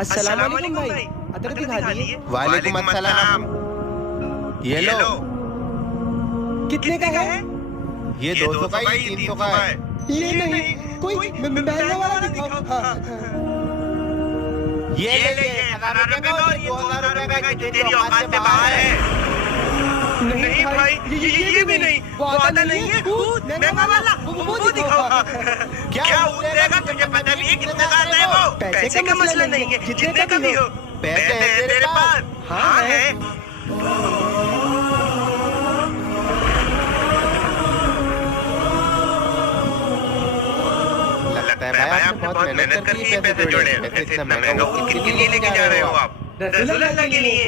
अस्सलाम वालेकुम भाई, अदरक दिखा दिए। वालेकुम अस्सलाम। ये लो। कितने का है? ये 200 का है, 300 का है। ये नहीं, कोई महंगा वाला दिखाओ। हाँ। ये ले, ये 1000 रुपए का और ये 2000 रुपए का, जो तेरी औकात से बाहर है। नहीं भाई, ये भी नहीं, वो आता नहीं है, महंगा वाला, वो दिखाओ। क्या उतरेगा? तुझे पता भी है कितने का आता है वो? पैसे का मसला नहीं है, जितने का भी हो। पैसे है तेरे पास? हाँ है। लगता है भाई आपने बहुत मेहनत करके ये पैसे जोड़े हैं। इतना महंगा वो किसके लिए लेके जा रहे हो आप? रसूलुल्लाह के लिए।